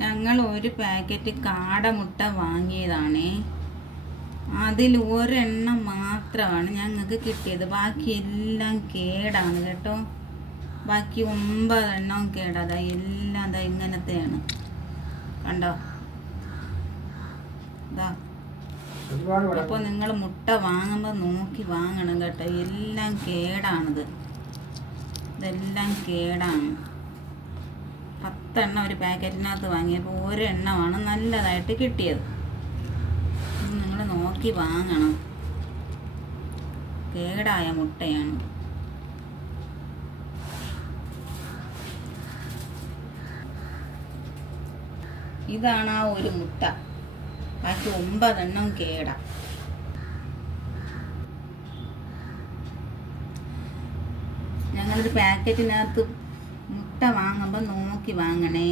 ഞങ്ങൾ ഒരു പാക്കറ്റ് കാടമുട്ട വാങ്ങിയതാണേ. അതിൽ ഒരെണ്ണം മാത്രമാണ് ഞങ്ങൾക്ക് കിട്ടിയത്. ബാക്കി എല്ലാം കേടാണ് കേട്ടോ. ബാക്കി 9 എണ്ണം കേടാ. എല്ലാം അതാ ഇങ്ങനത്തെയാണ്, കണ്ടോ. ഇതാ, അപ്പോൾ നിങ്ങൾ മുട്ട വാങ്ങുമ്പോൾ നോക്കി വാങ്ങണം കേട്ടോ. എല്ലാം കേടാണിത്. ഇതെല്ലാം കേടാണ്. 10 എണ്ണം ഒരു പാക്കറ്റിനകത്ത് വാങ്ങിയപ്പോൾ ഒരെണ്ണമാണ് നല്ലതായിട്ട് കിട്ടിയത്. നിങ്ങൾ നോക്കി വാങ്ങണം. കേടായ മുട്ടയാണ്. ഇതാണ് ആ ഒരു മുട്ട. ബാക്കി 9 എണ്ണം കേടാ. ഞങ്ങളൊരു പാക്കറ്റിനകത്ത് മുട്ട വാങ്ങുമ്പോൾ നോക്കി വാങ്ങണേ.